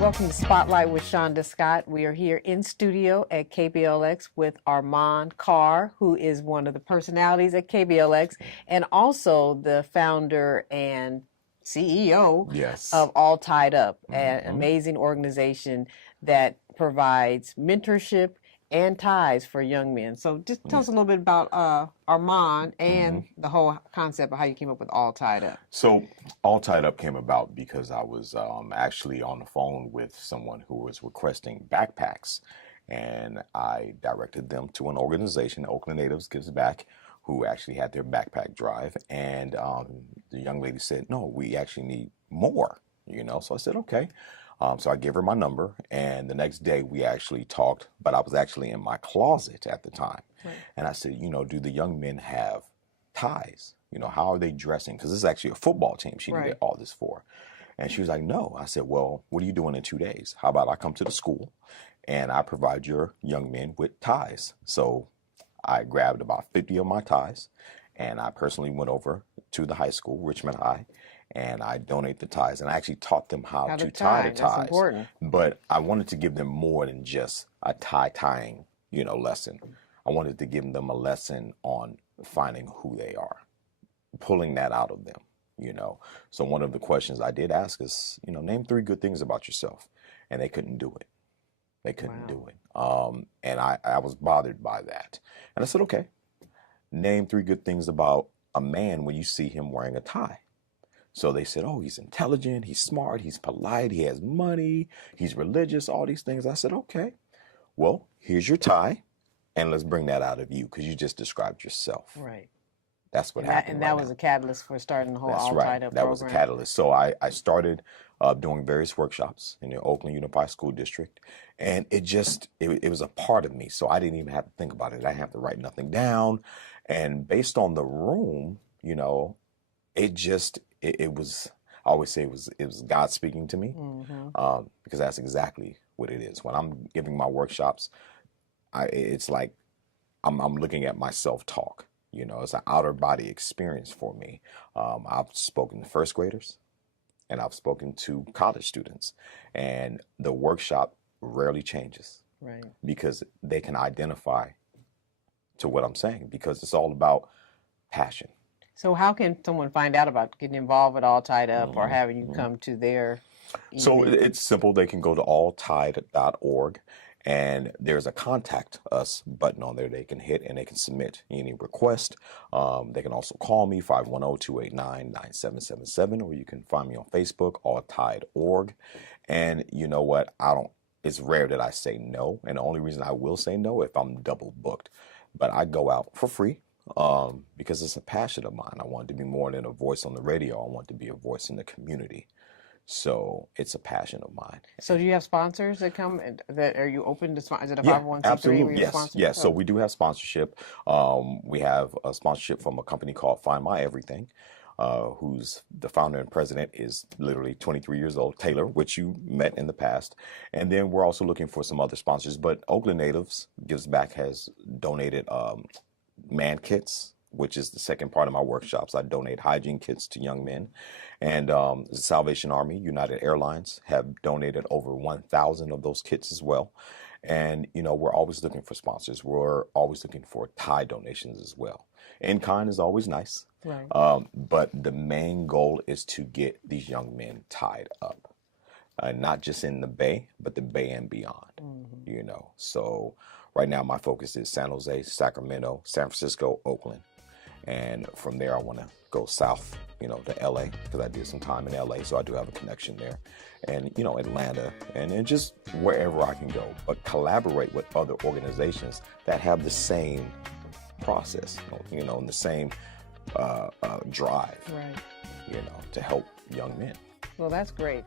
Welcome to Spotlight with Shonda Scott. We are here in studio at KBLX with Armand Carr, who is one of the personalities at KBLX and also the founder and CEO of All Tied Up, an amazing organization that provides mentorship and ties for young men. So just tell us a little bit about Armand and the whole concept of how you came up with All Tied Up. So All Tied Up came about because I was actually on the phone with someone who was requesting backpacks, and I directed them to an organization, Oakland Natives Gives Back, who actually had their backpack drive. And the young lady said, no, we actually need more, So I said, okay. So I gave her my number, and the next day we actually talked, but I was actually in my closet at the time. Right. And I said, do the young men have ties? How are they dressing? Because this is actually a football team she did all this for. And she was like, no. I said, well, what are you doing in 2 days? How about I come to the school and I provide your young men with ties? So I grabbed about 50 of my ties, and I personally went over to the high school, Richmond High, and I donate the ties. And I actually taught them how to tie the ties. That's important. But I wanted to give them more than just a tying, lesson. I wanted to give them a lesson on finding who they are, pulling that out of them, So one of the questions I did ask is, name 3 good things about yourself. And they couldn't do it. They couldn't do it. And I was bothered by that. And I said, okay, name 3 good things about a man when you see him wearing a tie. So they said, oh, he's intelligent, he's smart, he's polite, he has money, he's religious, all these things. I said, okay, well, here's your tie, and let's bring that out of you because you just described yourself. Right. That's what happened. And that was a catalyst for starting the whole All Tied Up program. That was a catalyst. So I started doing various workshops in the Oakland Unified School District, and it was a part of me. So I didn't even have to think about it. I didn't have to write nothing down. And based on the room, it was, I always say it was God speaking to me, because that's exactly what it is. When I'm giving my workshops, it's like I'm looking at my self-talk. It's an outer body experience for me. I've spoken to first graders, and I've spoken to college students, and the workshop rarely changes, right? Because they can identify to what I'm saying, because it's all about passion. So how can someone find out about getting involved with All Tied Up or having you come to their event? So it's simple. They can go to alltied.org, and there's a contact us button on there they can hit, and they can submit any request. They can also call me, 510-289-9777, or you can find me on Facebook, alltied.org. And you know what? It's rare that I say no, and the only reason I will say no if I'm double booked. But I go out for free. Because it's a passion of mine. I want to be more than a voice on the radio. I want to be a voice in the community. So it's a passion of mine. So do you have sponsors that come? Are you open to sponsor? Is it a 501c3? Absolutely. Yes. So we do have sponsorship. We have a sponsorship from a company called Find My Everything, who's the founder and president is literally 23 years old, Taylor, which you met in the past. And then we're also looking for some other sponsors. But Oakland Natives Gives Back has donated man kits, which is the second part of my workshops. I donate hygiene kits to young men. And the Salvation Army, United Airlines have donated over 1,000 of those kits as well. And, we're always looking for sponsors. We're always looking for tie donations as well. In kind is always nice. Right. But the main goal is to get these young men tied up. Not just in the Bay, but the Bay and beyond, So right now my focus is San Jose, Sacramento, San Francisco, Oakland. And from there I want to go south, to LA, because I did some time in LA, so I do have a connection there. And, Atlanta, and just wherever I can go. But collaborate with other organizations that have the same process, and the same drive, right. To help young men. Well, that's great.